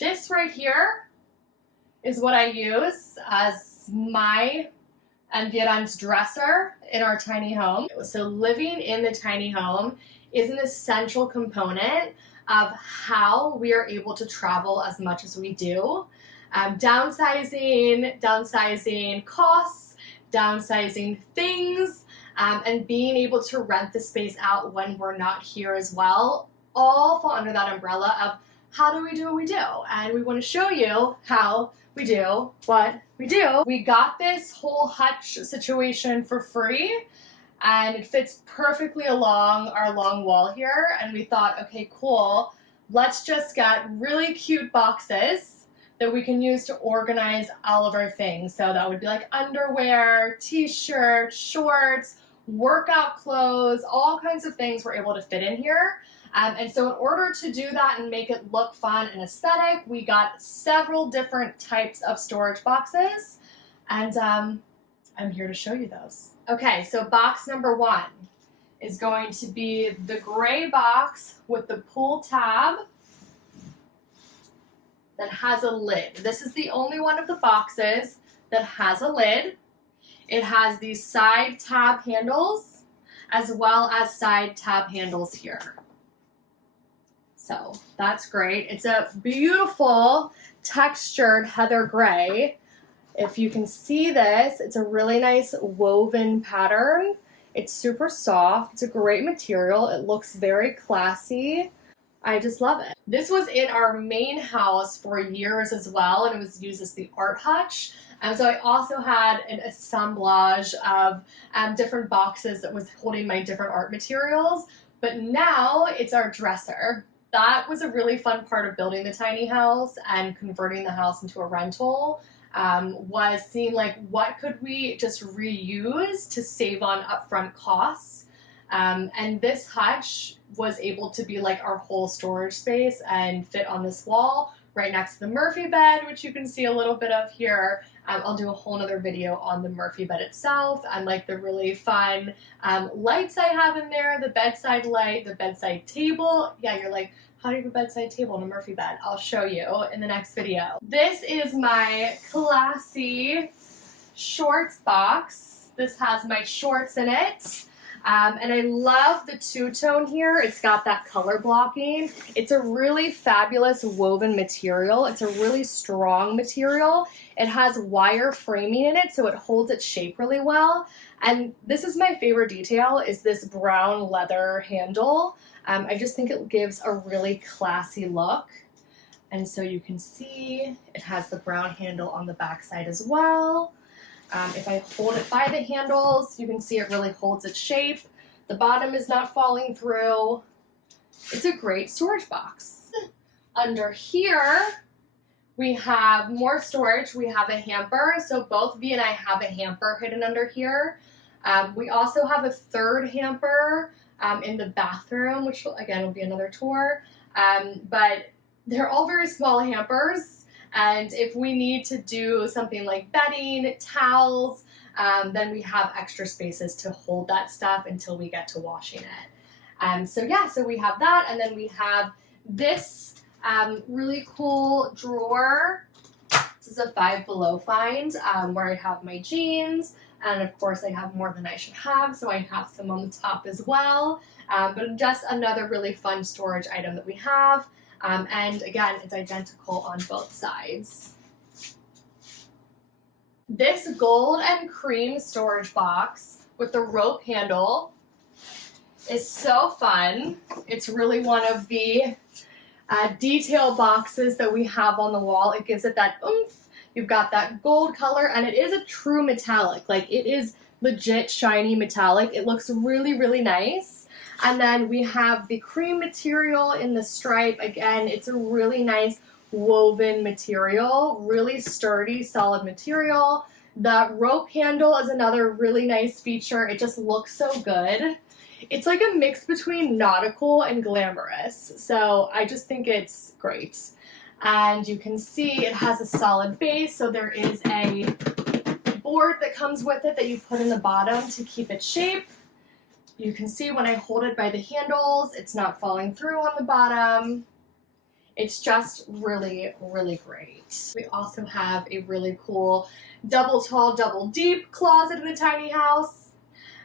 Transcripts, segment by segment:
This right here is what I use as my and Viren's dresser in our tiny home. So living in the tiny home is an essential component of how we are able to travel as much as we do. Downsizing costs, downsizing things, and being able to rent the space out when we're not here as well, all fall under that umbrella of how do we do what we do? And we want to show you how we do what we do. We got this whole hutch situation for free, and it fits perfectly along our long wall here. And we thought, okay, cool, let's just get really cute boxes that we can use to organize all of our things. So that would be like underwear, t-shirts, shorts, workout clothes, all kinds of things we're able to fit in here. And so in order to do that and make it look fun and aesthetic, we got several different types of storage boxes, and I'm here to show you those. Okay, so box number 1 is going to be the gray box with the pull tab that has a lid. This is the only one of the boxes that has a lid. It has these side tab handles as well as side tab handles here. So that's great. It's a beautiful textured heather gray. If you can see this, it's a really nice woven pattern. It's super soft. It's a great material. It looks very classy. I just love it. This was in our main house for years as well, and it was used as the art hutch. So I also had an assemblage of different boxes that was holding my different art materials, but now it's our dresser. That was a really fun part of building the tiny house and converting the house into a rental, was seeing like what could we just reuse to save on upfront costs. And this hutch was able to be like our whole storage space and fit on this wall right next to the Murphy bed, which you can see a little bit of here. I'll do a whole nother video on the Murphy bed itself and like the really fun lights I have in there, the bedside light, the bedside table. Yeah, you're like, how do you have a bedside table in a Murphy bed? I'll show you in the next video. This is my classy shorts box. This has my shorts in it. And I love the two-tone here. It's got that color blocking. It's a really fabulous woven material. It's a really strong material. It has wire framing in it, so it holds its shape really well. And this is my favorite detail, is this brown leather handle. I just think it gives a really classy look. And so you can see it has the brown handle on the back side as well. If I hold it by the handles, you can see it really holds its shape. The bottom is not falling through. It's a great storage box. Under here, we have more storage. We have a hamper. So both V and I have a hamper hidden under here. We also have a third hamper in the bathroom, which again will be another tour. But they're all very small hampers. And if we need to do something like bedding, towels, then we have extra spaces to hold that stuff until we get to washing it. So yeah, so we have that, and then we have this really cool drawer. This is a Five Below find where I have my jeans, and of course I have more than I should have, so I have some on the top as well. But just another really fun storage item that we have. And again, it's identical on both sides. This gold and cream storage box with the rope handle is so fun. It's really one of the detail boxes that we have on the wall. It gives it that oomph. You've got that gold color, and it is a true metallic. Like, it is legit shiny metallic. It looks really, really nice. And then we have the cream material in the stripe. Again, it's a really nice woven material, really sturdy, solid material. The rope handle is another really nice feature. It just looks so good. It's like a mix between nautical and glamorous. So I just think it's great. And you can see it has a solid base. So there is a board that comes with it that you put in the bottom to keep its shape. You can see when I hold it by the handles, it's not falling through on the bottom. It's just really, really great. We also have a really cool double tall, double deep closet in the tiny house.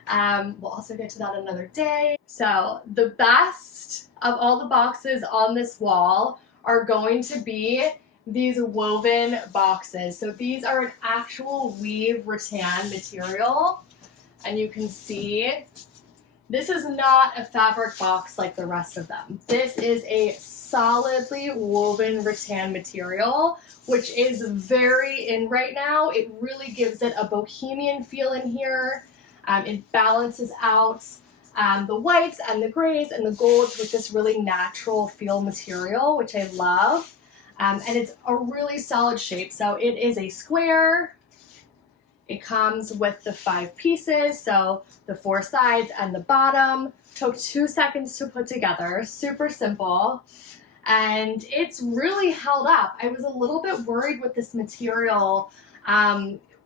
We'll also get to that another day. So the best of all the boxes on this wall are going to be these woven boxes. So these are an actual weave rattan material, and you can see this is not a fabric box like the rest of them. This is a solidly woven rattan material, which is very in right now. It really gives it a bohemian feel in here. It balances out the whites and the grays and the golds with this really natural feel material, which I love. And it's a really solid shape. So it is a square. It comes with the 5 pieces, so the 4 sides and the bottom. Took 2 seconds to put together, super simple. And it's really held up. I was a little bit worried with this material,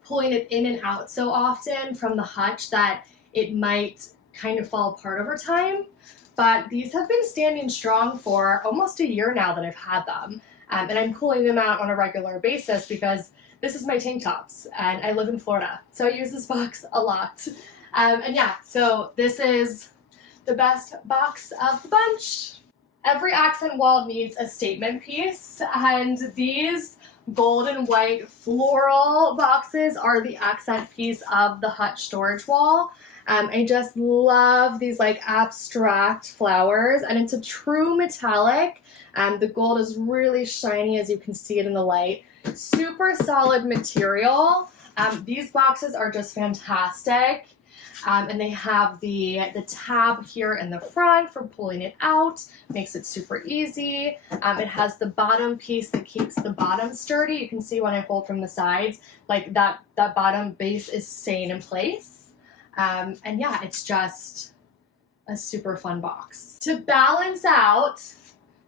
pulling it in and out so often from the hutch that it might kind of fall apart over time. But these have been standing strong for almost a year now that I've had them. And I'm pulling them out on a regular basis because this is my tank tops, and I live in Florida, so I use this box a lot. And yeah, so this is the best box of the bunch. Every accent wall needs a statement piece, and these gold and white floral boxes are the accent piece of the hutch storage wall. I just love these like abstract flowers, and it's a true metallic. The gold is really shiny, as you can see it in the light. Super solid material. These boxes are just fantastic. And they have the tab here in the front for pulling it out. Makes it super easy. It has the bottom piece that keeps the bottom sturdy. You can see when I hold from the sides, like that bottom base is staying in place. And yeah, it's just a super fun box. To balance out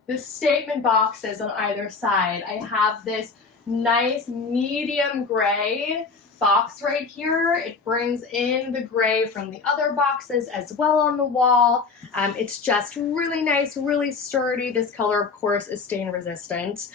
the statement boxes on either side, I have this nice medium gray box right here. It brings in the gray from the other boxes as well on the wall. It's just really nice, really sturdy. This color, of course, is stain resistant.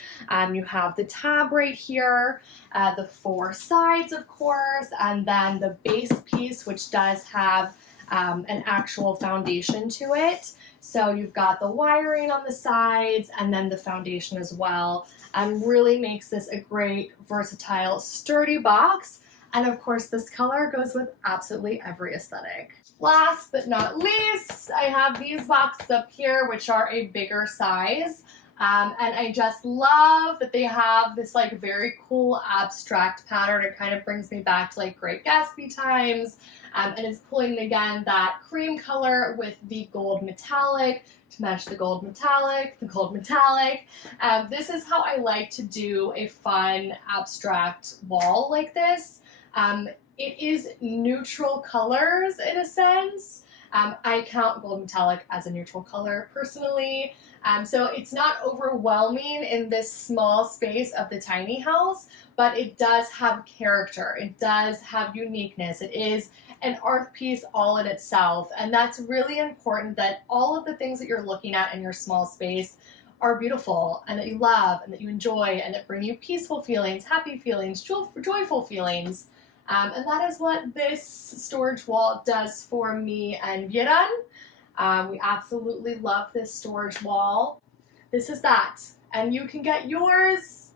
You have the tab right here, the 4 sides, of course, and then the base piece, which does have an actual foundation to it. So you've got the wiring on the sides and then the foundation as well. Really makes this a great, versatile, sturdy box. And of course, this color goes with absolutely every aesthetic. Last but not least, I have these boxes up here, which are a bigger size. And I just love that they have this like very cool abstract pattern. It kind of brings me back to like Great Gatsby times. And it's pulling again that cream color with the gold metallic to match the gold metallic, This is how I like to do a fun abstract wall like this. It is neutral colors in a sense. I count gold metallic as a neutral color personally. So it's not overwhelming in this small space of the tiny house, but it does have character. It does have uniqueness. It is an art piece all in itself. And that's really important, that all of the things that you're looking at in your small space are beautiful and that you love and that you enjoy and that bring you peaceful feelings, happy feelings, joyful feelings. And that is what this storage wall does for me and Viran. We absolutely love this storage wall. This is that. And you can get yours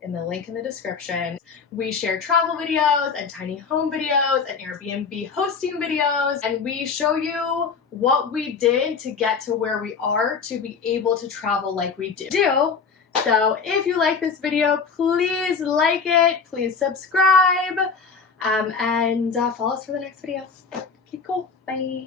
in the link in the description. We share travel videos and tiny home videos and Airbnb hosting videos, and we show you what we did to get to where we are to be able to travel like we do. So if you like this video, please like it, please subscribe, and follow us for the next video. Okay, cool. Bye.